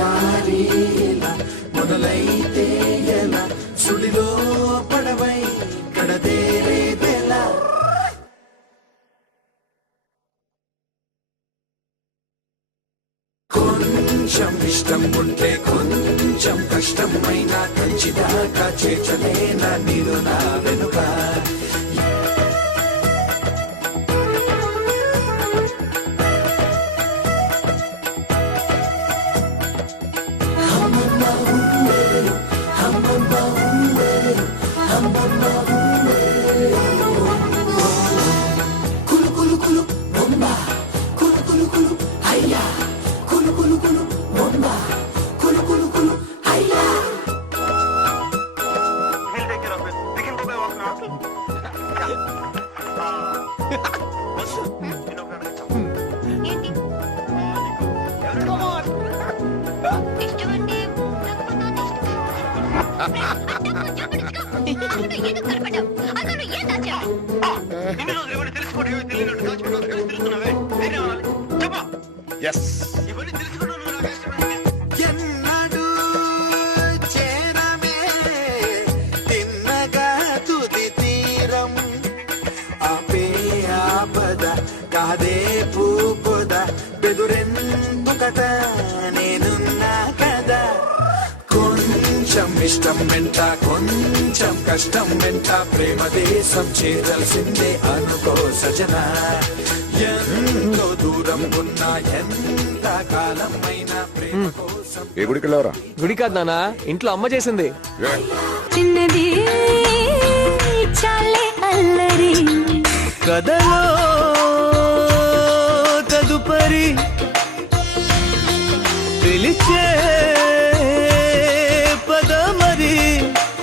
ప్రతిసారి ఇలా మొదలైతే ఎలా సుడిలో పడవై కడదేరేదెలా కొంచెం ఇష్టం ఉంటే కొంచెం కష్టమైనా కంచిదాకా చేర్చలేనా నీరు నా వెనుక కులు కులు కులు బొంబా కులు కులు కులు అయ్యా కులు కులు కులు బొంబా కులు కులు కులు అయ్యా ఎన్నడూ చేరమే తిన్నగా తుది తీరం ఆపే ఆపద కాదే పూపద బెదురెందుకట నేనున్నా కదా కొంచెం ఇష్టం వెంట కొంచెం కష్టం వెంట ప్రేమ దేశం చేరాల్సిందే అనుకో సజనా ఎంతో దూరం ఉన్నా ఎంత కాలం అయినా ప్రేమ కోసం ఏ గుడికి వెళ్ళావరా? గుడి కాదు నానా, ఇంట్లో అమ్మ చేసింది. చిన్నది చాలే అల్లరి కథలో తదుపరి పిలిచే